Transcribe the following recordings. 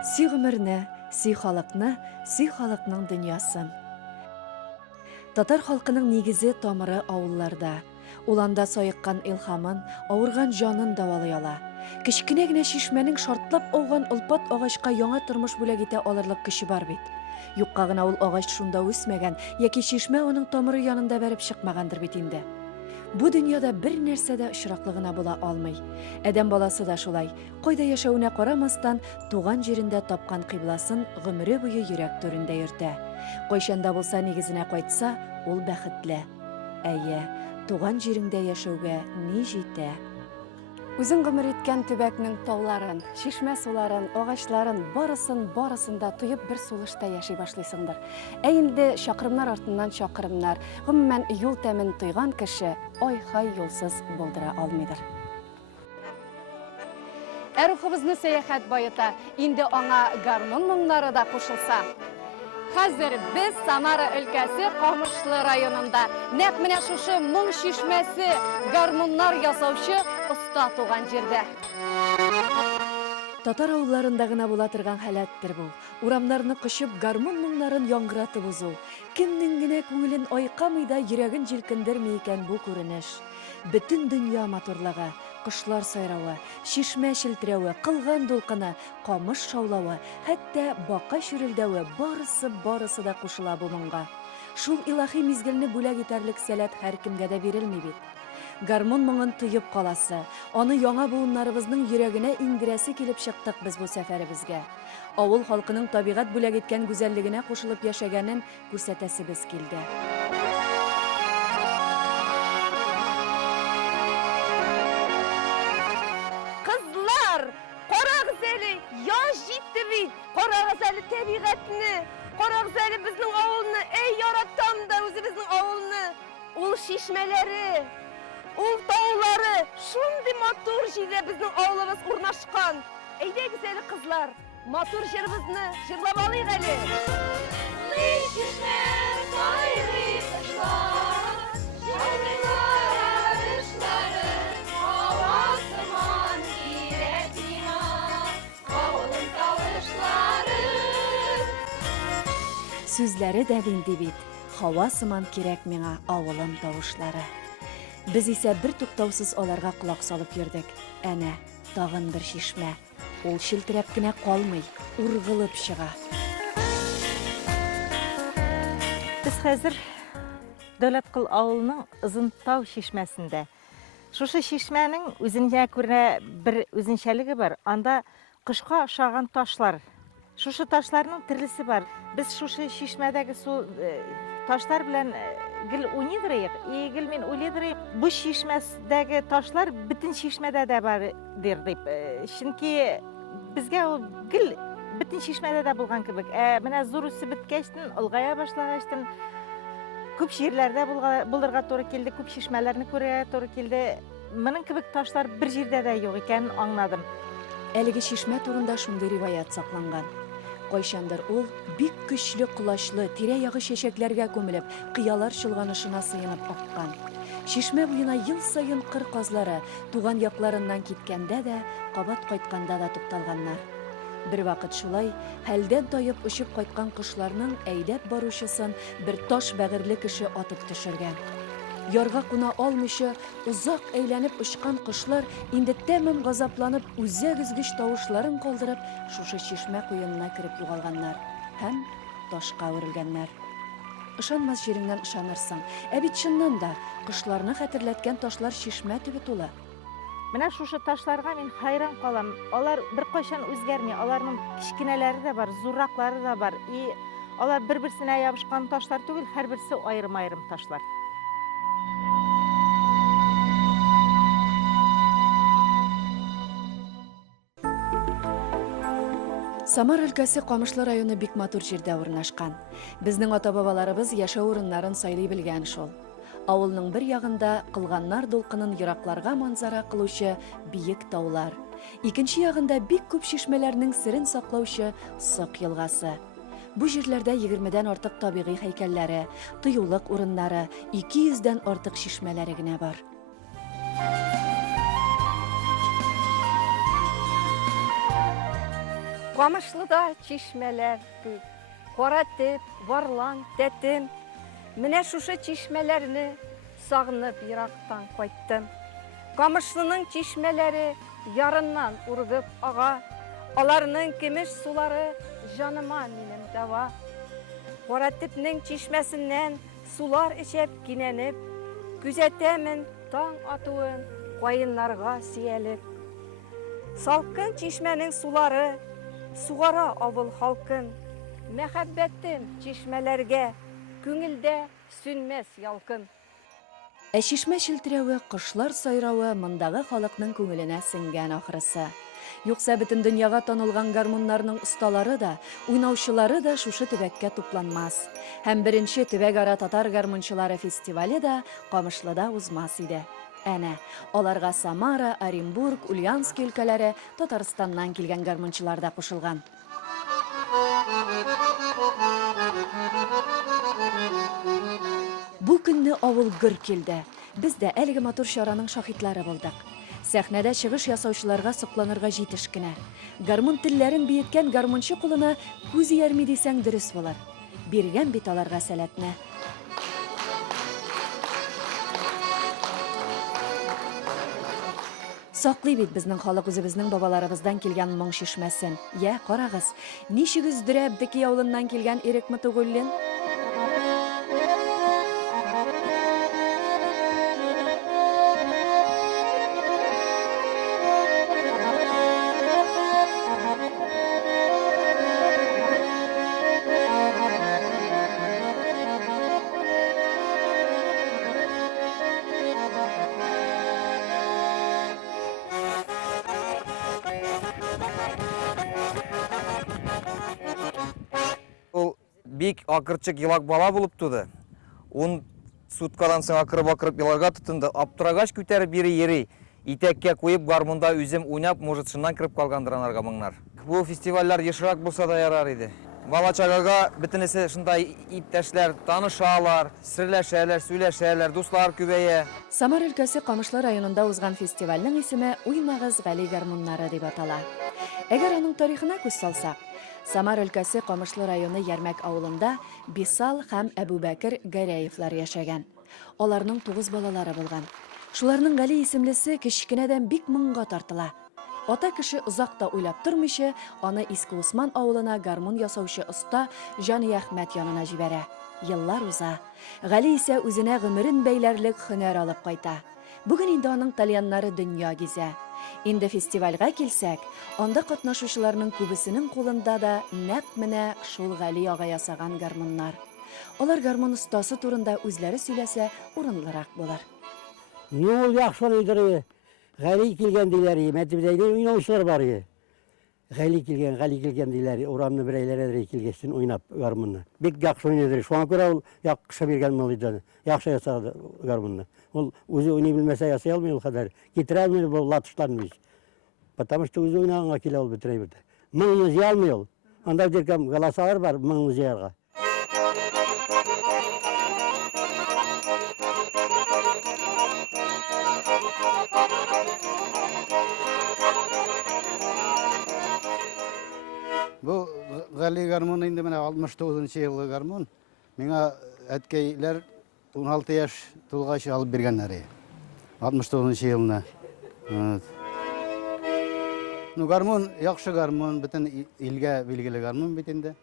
Сүй гомерне, сүй халыкны, сүй халыкның дөньясын. Татар халкының нигезе тамыры авылларда. Ул анда саеккан илхамын, авырган җанын давалый ала. Кечкенә генә шишмәнең шартлап ауган олпат агачка яңа тормыш бүләк итә алырлык көче бар бит. Юкка гына ул агач шунда үсмәгән, яки шишмә аның тамыры янында бәреп чыкмагандыр бит инде. Бу дөньяда бер нәрсә дә очраклы гына була алмый. Адәм баласы да шулай. Кайда яшәвенә карамастан, туган җирендә тапкан кыйбласын гомере буе йөрәк түрендә йөртә. Кайчанда булса нигезенә кайтса, ул бәхетле. Әйе, туган җиреңдә яшәүгә ни җитә? Үзең гомер иткән төбәкнең тауларын, шишмә суларын, агачларын, барысын да туеп бер сулышта яши башлыйсыңдыр. Ә инде чакрымнар артыннан чакрымнар, гомумән юл тәмен тойган кеше ай-хай юлсыз булдыра алмыйдыр. Рухыбызны сәяхәт байыта, инде аңа гармун моңнары да кушылса. Хәзер без Самара өлкәсе Камышлы районында нәкъ менә шушы моң шишмәсе гармуннар ясаучы оста туган җирдә. Татар авылларында гына була торган хәләттер бу. Урамнарны кышып гармун моңнарын яңгыратып узу. Кемнең генә күңелен айкамый да йөрәген җилкендерми икән бу күренеш. Бөтен дөнья матурлыгы, кошлар сайравы, шишмә челтерәве, кылган дулкыны, камыш шаулавы, хәтта бака шүрелдәве барысы да кушыла бу моңга. Шул илаһи мизгелне бүләк итәрлек сәләт һәркемгә дә бирелми бит. Гармун моңын тоеп каласы, аны яңа буыннарыбызның йөрәгенә иңдерәсе килеп чыктык без бу сәфәребезгә. Авыл халкының табигать бүләк иткән гүзәллегенә кушылып яшәгәнен күрсәтәсебез килде. Яш җитте бит. Карагыз әле табигатьне. Карагыз әле безнең авылны. Эй, яратам да үзебезнең авылны. Ул шишмәләре, ул таулары, шундый матур җирдә безнең авылыбыз урнашкан. Әйдәгез әле кызлар, матур җырыбызны җырлап алыйк әле. Шишмә сайрый кышлар, җырлар эшләре, һавасыман кирәк миңа, авылым тавышлары. Сүзләре дә динди бит, һавасыман кирәк миңа, авылым тавышлары. Без исә бер туктаусыз аларга колак салып йөрдек. Әнә, тагын бер шишмә. Ул челтерәп кенә калмый, ургылып чыга. Biz хәзер Дәүләткол авылының Ызынтау шишмәсендә. Шушы шишмәнең үзенә күрә бер үзенчәлеге бар. Анда кышка ашаган ташлар. Шушы ташларның төрлесе бар. Без шушы шишмәдәге су ташлар белән гел уйныйдырык. Гел мин уйлыйдырык. Бу шишмәдәге ташлар бөтен шишмәдә дә бар дип. Чөнки безгә ул гел бөтен шишмәдә дә булган кебек. Менә зур үсе беткәчтен, ылгая башлагачтын күп җирләрдә булырга туры килде, күп шишмәләрне күрергә туры килде. Моның кебек ташлар бер җирдә дә юк икәнен аңладым. Әлеге шишмә турында шундый риваят сакланган. Кайчандыр ул бик көчле кулачлы, тирә-ягы чәчәкләргә күмелеп, кыялар чолганышына сыенып аккан. Шишмә буена ел сайын кыр казлары туган якларыннан киткәндә дә, кабат кайтканда да тукталганнар. Бер вакыт шулай, хәлдән таеп очып кайткан кошларның әйдәп баручысын бер таш бәгырле кеше атып төшергән. Ярга куна алмыйча узак әйләнеп очкан кошлар инде тәмам газапланып, үзәк өзгеч тавышларын калдырып, шушы шишмә куенына кереп югалганнар һәм ташка үрелгәннәр. Ышанмас җиреңнән ышанырсың. Ә бит чыннан да кошларны хәтерләткән ташлар шишмә төбе тулы. Менә шушы ташларга мин хайран калам. Алар бер кайчан үзгәрми. Аларның кичкенәләре дә бар, зурраклары да бар. Алар бер-берсенә ябышкан ташлар түгел, һәрберсе аерым-аерым ташлар. Самар өлкәсе Камышлы районы бик матур җирдә урнашкан. Безнең ата-бабаларыбыз яшәү урыннарын сайлый белгән шул. Авылның бер ягында кылганнар дулкынын еракларга манзара кылучы биек таулар. Икенче ягында бик күп шишмәләрнең серен саклаучы Сык елгасы. Бу җирләрдә 20дән артык табигый һәйкәлләре, тыюлык урыннары, 200дән артык шишмәләре генә бар. Камышлыда чишмәләр күп. Каратеп, Варлан, Тәтем. Менә шушы чишмәләрне сагынып ерактан кайттым. Камышлының чишмәләре ярыннан ургып ага. Аларның көмеш сулары жаныма минем дава. Каратепнең чишмәсеннән сулар эчеп кинәнеп, күзәтәмен таң атуын каеннарга сөялеп. Салкын чишмәнең сулары сугара авыл халкын. Мәхәббәтем чишмәләргә күңелдә сүнмәс ялкын. Чишмә челтерәве, кошлар сайравы мондагы халыкның күңеленә сеңгән ахрысы. Юкса бөтен дөньяга танылган гармуннарның осталары да, уйнаучылары да шушы төбәккә тупланмас. Һәм беренче төбәк-ара татар гармунчылары фестивале да Камышлыда узмас иде. Әнә, аларга Самара, Оренбург, Ульяновск өлкәләре, Татарстаннан килгән гармунчылар да кушылган. Бу көнне авыл гөр килде. Без дә әлеге матур чараның шаһитлары булдык. Сәхнәдә чыгыш ясаучыларга сокланырга җитеш кенә. Гармун телләрен биеткән гармунчы кулына күз иярми дисәң дөрес булыр. Биргән бит аларга сәләтне. Саклый бит безнең халык үзебезнең бабаларыбыздан килгән моң шишмәсен. Я, карагыз, ничек үздерә Бдеки авылыннан килгән Ирек Мытыгуллин? Ул бик акырчык елак бала булып туды. Он суткадан соң акырып еларга тотынды. Аптырагач күтәреп йөри. Итәккә куеп гармунда үзем уйнап, может, шуннан кирип калгандыр анарга моңнар. Бу фестивальләр ешрак булса да ярар иде. Бала-чагага бөтенесе шундай иптәшләр танышалар, серләшәләр, сөйләшәләр, дуслар күбәя. Самар өлкәсе Камышлы районында узган фестивальнең исеме Уймагыз Гали гармуннары дип атала. Әгәр аның тарихына күз салсак, Самар өлкәсе Камышлы районы Ярмәк авылында Бисал һәм Әбүбәкер Гәрәевләр яшәгән. Аларның 9 балалары булган. Шуларның Гали исемлесе кечкенәдән бик моңга тартыла. Ата кеше озак та уйлап тормыйча, аны Иске Усман авылына гармун ясаучы оста Җаны Әхмәт янына җибәрә. Еллар уза. Гали исә үзенә гомерен бәйләрлек һөнәр алып кайта. Бүген инде аның тальяннары дөнья гизә. Инде фестивальгә килсәк, анда катнашучыларның күбесенең кулында да нәкъ менә шул Гали ага ясаган гармуннар. Алар гармун остасы турында үзләре сөйләсә, урынлырак булыр. Ул яхшы идере. Гали килгән диләр, мәктәптә уйнаучылар бар иде. Гали килгән диләр, урамны берәйләре килгәчтен уйнап гармунны. Бик яхшы уйнады. Шуңа күрә ул яхшы биргән мулидан. Яхшы ясады гармунны. Ул үзе уйный белмәсә ясый алмый ул хәдәр. Китерә алмый бу латышларны. Потому что үзе уйнаганга килә ул бетерә бит. Моңны җыя алмый ул. Анда диркәм галасалар бар, моңны җыярга. Бу Гали гармун инде менә 69-нчы елгы гармун. Миңа әткәйләр 16 яшь тулгач алып биргәннәр. 69-нчы елны. Ну гармун яхшы гармун, бөтен илгә билгеле гармун бит инде.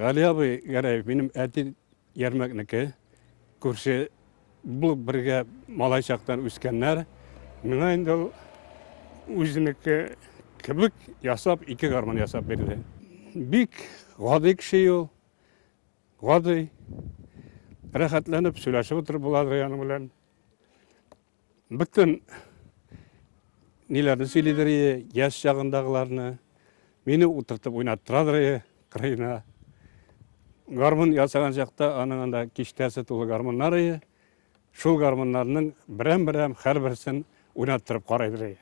Гали абый Гәрәев минем әти Ярмәкнеке. Күрше бул бергә малай чактан үскәннәр. Миңа инде үзенеке кебек ясап, 2 гармун ясап бирде. Бик гади кеше ул. Гади. рәхәтләнеп сөйләшеп утырып буладыр яны белән. Бүтән ниләрне сөйлидер, яшь чагындагыларны мине утыртып уйнаттырадыр кырыена. Гармун ясаган чакта аның анда киштәсе тулы гармуннар, шул гармуннарның берәм-берәм һәрберсен уйнаттырып карайдыр.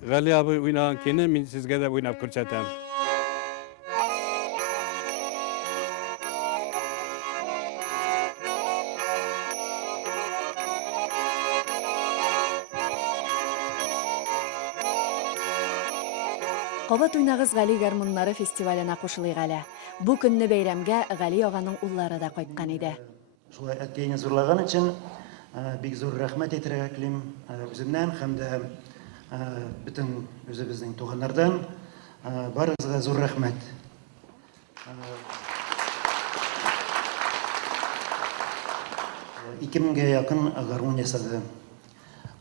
Гали абый уйнаган кине мин сезгә дә уйнап күрсәтәм. Кабат уйнагыз Гали гармуннары фестиваленә кушылыйк әле. Бу көнне бәйрәмгә Гали аганың уллары да кайткан иде. Шулай әткәйне зурлаган өчен бик зур рәхмәт әйтергә телим үземнән һәм дә бөтен үзебезнең туганнардан барыгызга зур рәхмәт. 2000-гә якын гармун ясады.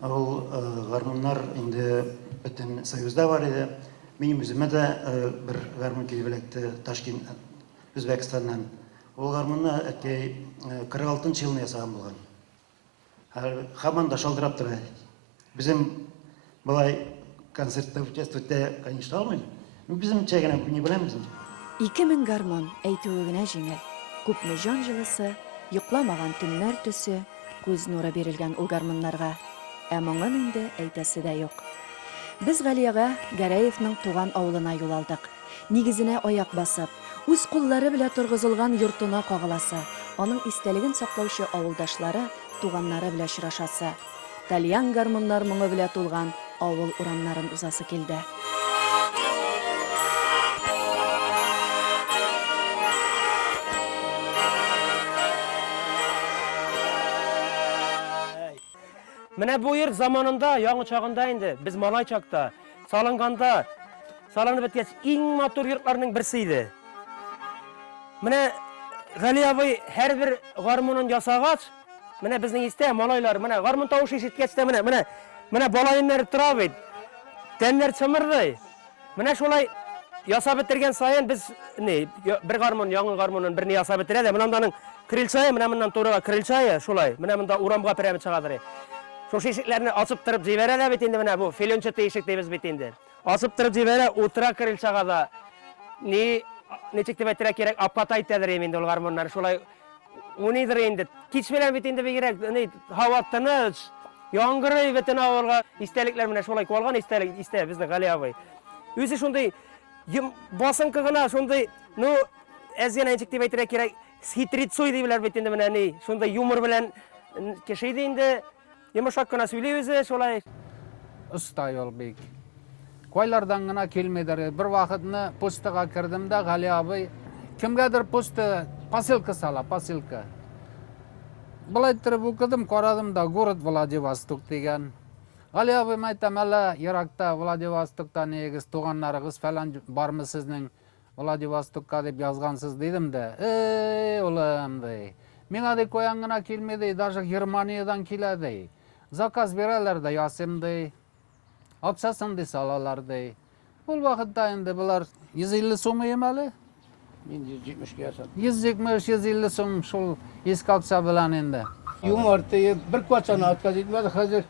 Ул гармуннар инде бөтен союзда бар иде. Минем үземә дә бер гармун килеп эләкте Ташкент, Үзбәкстаннан. Ул гармунны әткәй 46 елны ясаган булган. Һаман да шалтырап тора. Безнең былай концертта участвовать, конечно, алмыйм. Безнеңчә генә не беләмез. 2000 гармон әйтүе генә җиңел. Күпме җан җылысы, йокламаган төннәр төсе, күз нуры бирелгән ул гармоннарга. Ә моңын инде әйтәсе дә юк. Без Галиягә Гәрәевнең туган авылына юл алдык. Нигезенә аяк басып, үз куллары белән торгызылган йортына кагыласы, аның истәлеген саклаучы авылдашлары, туганнары белән очрашасы. Тальян гармоннар моңы белән тулган авыл урамнарын узасы килде. Менә бу йорт заманында, яңа чагында инде, без малай чакта, салынганда, салынып беткәч, иң матур йортларның берсе иде. Менә Гали абый һәрбер гармунын ясагач, менә безнең истә малайлар, менә гармун тавышы ишеткәч тә менә балаеннар тора бит. Тәннәр чымырдый. Менә шулай ясап бетергән саен без бер гармун, яңа гармунын берне ясап бетерә дә, менә аның крыльчая, менә моннан турыга крыльчая, шулай. Менә монда урамга пәрәмет чыгадыр. Шул ишекләрне ачып торып җибәрә дә бит инде менә бу филончы ишек дибез бит инде. Ачып торып җибәрә, утыра крыльчага да. Ничек дип әйтергә кирәк, апат әйтәдер инде ул гармуннар. Шулай унидер инде. Кич белән бит инде бигрәк һава тыныч, яңгырый бөтен авылга. Истәлекләр менә шулай калган, истә безнең Гали абый. Үзе шундый басынкы гына, шундый, әзгән ничек дип әйтергә кирәк, хитрицуй диләр бит инде менә шундый юмор белән кеше инде. Йомшак кына сөйли үзе, шулай. Usta yol bek. Koylardan gına kelmediler. Bir vakitni postaga kirdim de Gali abi kimgadir posta posilka sala, posilka. Bilaytirib o'qidim, qaradim da город Vladivostok degan. Gali abi aytam, "Ala Irakda Vladivostokda negiz tuğanlarınız falan barmı sizning Vladivostokka deb yozgansiz" dedim de. "Ey ulam" dey. Mena de koyangına kelmedi, даже Germaniyadan keladi. Zakaz bererler de yasım dey. Atsasan de salalar dey. Bul vaqtda endi bular 150 so'm yemali. 170 yaşadım. 170-150 so'm şol eski aksa bilan endi. Yumurtayı bir koçana atkaz etmedi. Hazır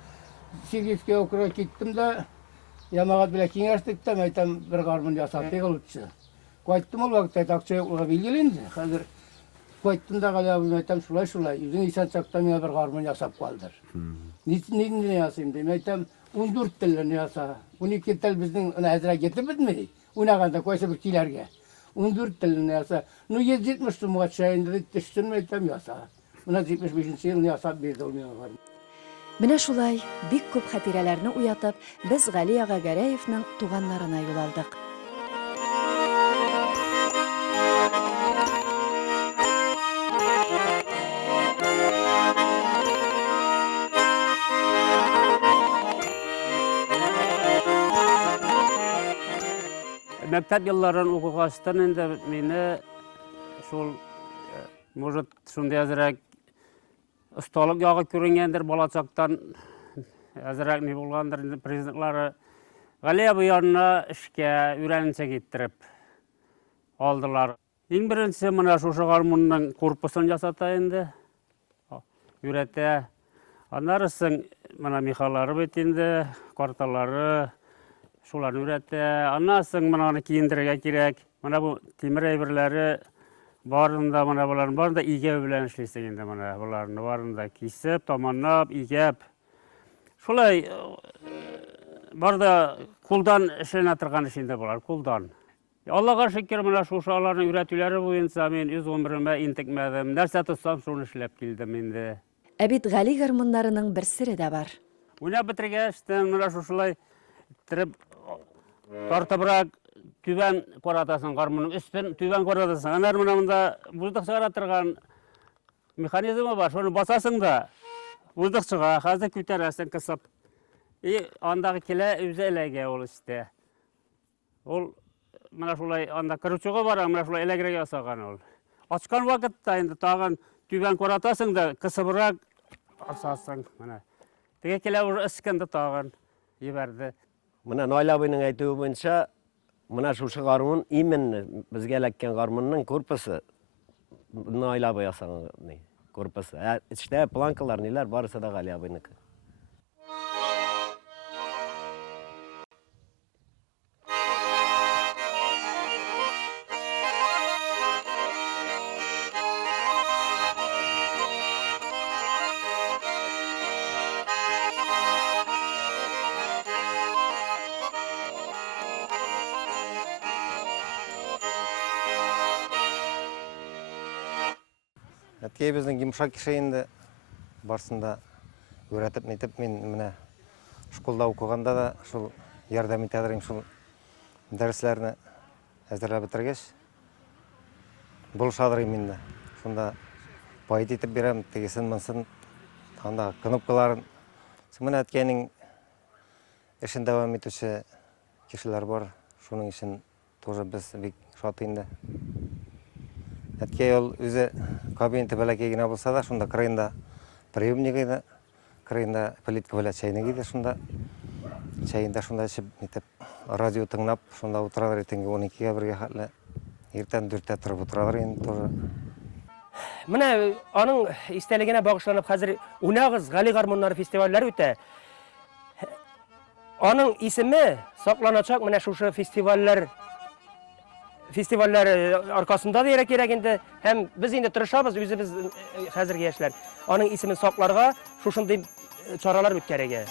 Sirgif'e okura gittim de yamagat bile kengashtik de aytam bir garmon yasap tegilipti. Koytdim ol vaqtda akça yo'qligi belgilindi. Hazır koytdim da Gali abi aytam şulay. Yüzün isan çakta mena bir garmon yasap kaldır. Ne yasayım deyim. Aytam 14 tilini yasa. 12 til bizning hazıra getirmedi. Unaganda koysa bir kilerge. 14 tilini yasa. 170 so'mga çayında düştünmü aytam yasa. Buna 75 yılını yasap berdi ol mena garmon. Менә шулай бик күп хатирәләрне уятып, без Гали ага Гәрәевнең туганнарына юл алдык. Мәктәп елларын укыгачтан инде мине шул может шундый әзрәк осталык ягы күренгәндер балачактан әзрәк ни булгандыр инде признаклары Гали абый янына эшкә үрәнчә китереп алдылар. Иң беренче менә шушы гармунның корпусын ясата инде. үйрәтә. Аннарысын мына мехалары бит инде, карталары, шуларны үйрәтә. Аннасын мынаны киендерергә кирәк. Мына бу тимер әйберләре барында, мына буларны барында игәү белән эшлисең инде мына буларны барында кисеп, таманлап, игәп. Шулай барда кулдан эшләнә торган эш инде булар, кулдан. Аллага шөкер, мына шушаларны үйрәтүләре буенча мин үз гомеремә интекмәдем. Нәрсә тотсам, шуны эшләп килдем инде. Ә бит Гали гармуннарының бер сире дә бар. Уйнап бетергәчтен, мына шушылай иттереп тартыбрак түбән каратасың, гармунның өстен түбән каратасың. Анар менә монда буздык чыгара торган механизмы бар. Шуны басасың да буздык чыга, хәзер күтәрәсең кысып. Андагы килә үзе эләгә ул истә. Ул менә шулай анда крючогы бар, менә шулай эләгергә ясаган ул. Ачкан вакытта инде тагын түбән каратасың да кысыбрак асасың. Менә теге килә уже искәндә тагын ебәрде. Менә Наил абыйның әйтүе буенча, менә шушы гармун именно безгә эләккән гармунның корпусы Наил абый ясаган корпусы. Эчтә планкалар ниләр барысы да Гали абыйныкы. Әткәй безнең йомшак кишәенде барсында өйрәтеп нитеп, мин менә школда укыганда да шул ярдәм итәдер инде шул дәресләрне әзерләп бетергәч булышадыр инде. Шунда пайт итеп бирәм, тегесен монсын, анда кнопкаларын. Менә әткәйнең эшен дәвам итүче кешеләр бар. Шуның өчен тоже без бик шат инде. Әткәй ул үзе кабинеты бәләкәй генә булса да, шунда кырыенда приемник иде, кырыенда плитка белән чайник иде, шунда чайында шунда эчеп итеп, радио тыңлап, шунда утырадыр иртәнге 12-гә 1-гә хәтле. Иртән 4-тә торып утырадыр инде тоже. Менә аның истәлегенә багышланып хәзер Унагыз Гали гармуннары фестивальләре үтә. Аның исеме сакланачак менә шушы фестивальләр аркасында да кирәк инде. Һәм без инде тырышабыз, үзебез хәзерге яшьләр аның исемен сакларга, шушындый чаралар үткәрергә.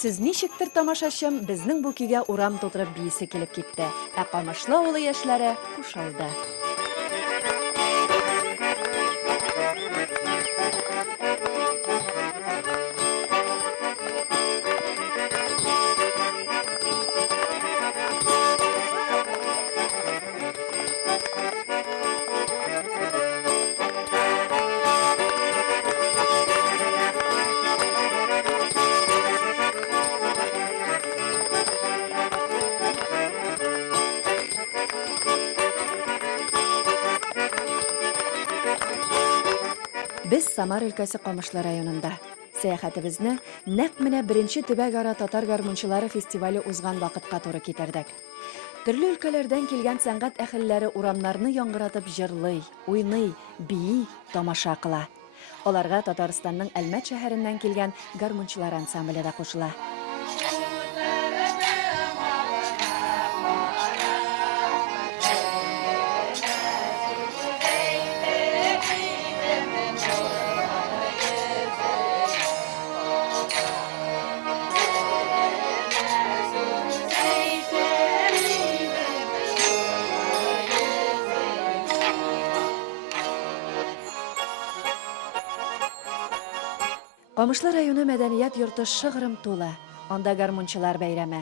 Сез ничектер тамашачым безнең бу көйгә урам тутырып биисе килеп китте. Ә Камышлы авылы яшьләре кушылды. Без Самар өлкәсе Камышлы районында. Сәяхәтебезне нәкъ менә 1-нче Төбәк-ара татар гармунчылары фестивале узган вакытка туры китердек. Төрле өлкәләрдән килгән сәнгать әһелләре урамнарны яңгыратып җырлый, уйный, бии, тамаша кыла. Аларга Татарстанның Әлмәт шәһәреннән килгән гармунчылар ансамбле да кушыла. Камышлы районы мәдәният йорты шыгрым тулы. Анда гармунчылар бәйрәме.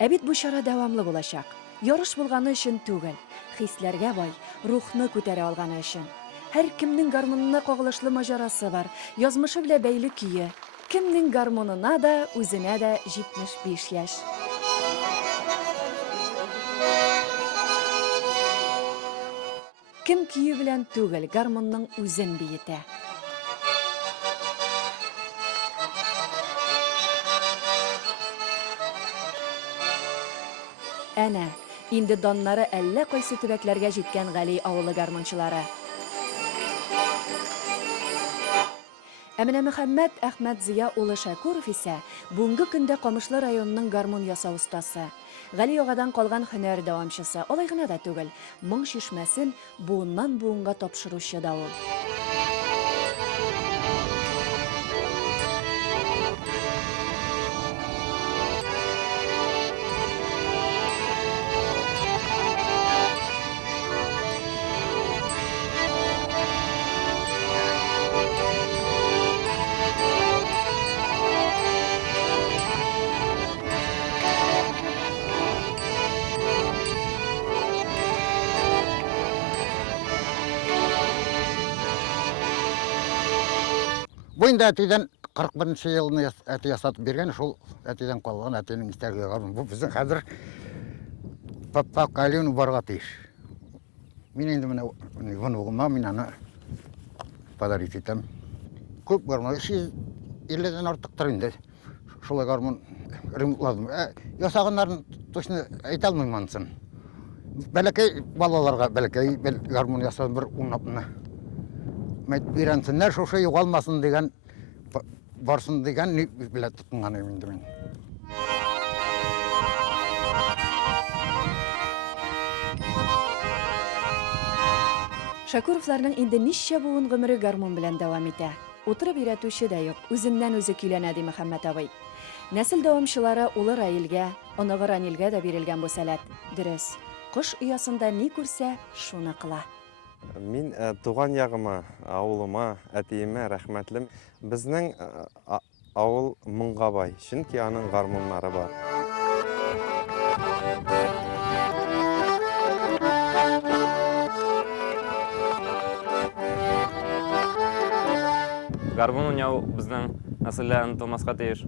Ә бит бу чара дәвамлы булачак. Ярыш булганы өчен түгел, хисләргә бай, рухны күтәрә алганы өчен. Һәр кемнең гармунына кагылышлы маҗарасы бар, язмышы белән бәйле көе. Кемнең гармунына да, үзенә дә 75 яшь. Кем көе белән түгел, гармунның үзен биетә. Әнә, инде даннары әллә кайсы төбәкләргә җиткән Гали авылы гармончылары. Әмінә Мөхәммәд Әхмәт Зия улы Шәкуров исә бүгенге көндә Камышлы районының гармон ясау остасы. Гали агадан калган һөнәр дәвамчысы. Алай гына да түгел, моң шишмәсен буыннан буынга тапшыручы да ул. Бұл енді әтейден 41-ші еліне әтей жасатып берген, шул әтейден қалған әтейінің істерге қармын. Бұл біздің қазір паппақ әлеуіні барға тейіш. Мен енді міне ұғыма, мен аны подарить етем. Көп қармын, 250-ден артықтыр енді. Шулай қармын ремонтладым. Ясағандарын точно айта алмаймын анысын. Бәләкей балаларға бәләкей гармон ясадым бір ұнапына. Үйренсінлер шошы юғалмасын деген, барсын деген білет тұтынған емінді мен. Шәкуровларның инде нишә буын гомере гармон белән дәвам итә. Утырып өйрәтүче дә юк, үзеннән үзе көйләнә ди Мөхәммәд абый. Нәсел дәвамчылары улы Раилгә, оныгы Ранилгә дә бирелгән бу сәләт. Дөрес, кош оясында ни күрсә, шуны кыла. Мин туган ягыма, авылыма, әтиемә рәхмәтлем. Безнең авыл моңга бай, чөнки аның гармоннары бар. Гармон уйнау безнең нәселдә онытылмаска тиеш.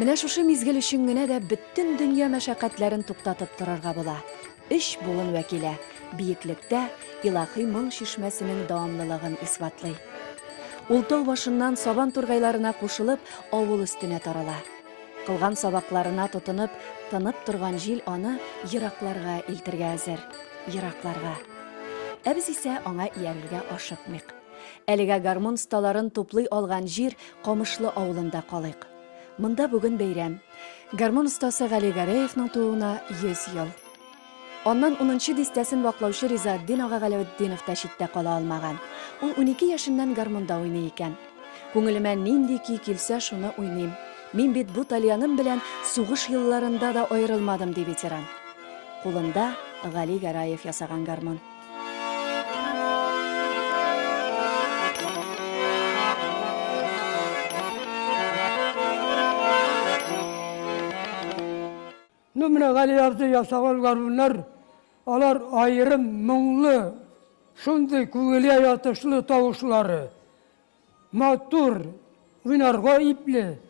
Менә шушы мизгел өчен генә дә бөтен дөнья мәшәкатьләрен туктатып торырга була. 3 буын вәкиле бийеклектә илаһи моң шишмәсенең дәвамлылыгын исбатлый. Ул тау башыннан сабан тургайларына кушылып, авыл өстенә тарала. Кылган сабакларына тотынып, тынып торган җил аны еракларга илтергә әзер. Еракларга. Без исә аңа иярергә ашыкмыйк. Әлегә гармон сталарын туплый алган җир Камышлы авылында калыйк. Монда бүген бәйрәм. Гармон остасы Гали Гараевның тууына 100 ел. Аннан 10-нчы дистәсен ваклаучы Ризаэддин ага Галәветдинов та читтә кала алмаган. Ул 12 яшеннән гармонда уйный икән. Күңелемә нинди көй килсә, шуны уйныйм. Мин бит бу талияным белән сугыш елларында да аерылмадым, ди ветеран. Кулында Гали Гараев ясаган гармон. Менә Гали абзый ясаган гармоннар, алар айрым моңлы, шундый күңелгә ятышлы тавышлары. Матур, уйнарга ипле.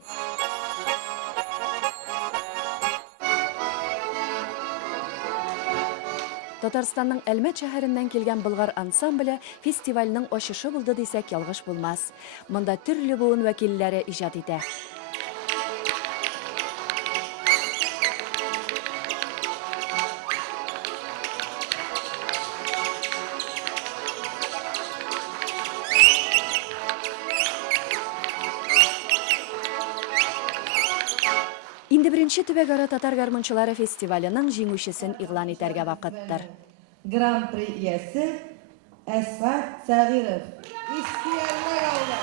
Татарстанның Әлмәт шәһәреннән килгән Болгар ансамбле фестивальнең ачышы булды дисәк ялгыш булмас. Монда төрле буын вәкилләре иҗат итә. Инде беренче төбәкара татар гармончылары фестиваленең җиңүчесен игълан итәргә вакыттыр. Гран-при иясе Әсфат Сәгыйров. Ихтиярлар алды.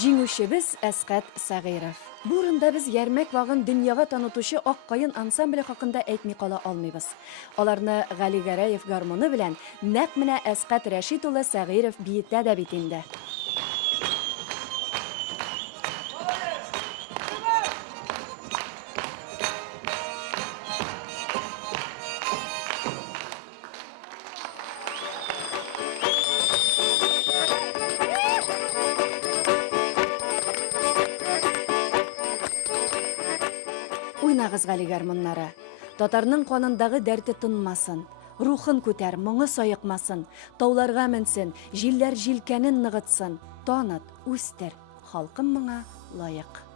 Җиңүчебез Әсфат Сәгыйров. Бу урында без ярмәк вагын дөньяга танытучы Ак кайын ансамбле хакында әйтми кала алмыйбыз. Аларны Гали Гараев гармоны белән нәкъ менә Әсфат Рәшит улы Сәгыйров биетә дә бит инде. Уйнагыз Гали гармуннары. Татарның канындагы дәрте тынмасын. Рухын күтәр, моңы саекмасын. Тауларга менсен, җилләр җилкәнен ныгытсын. Таныт, үстер. Халкым моңа лаек.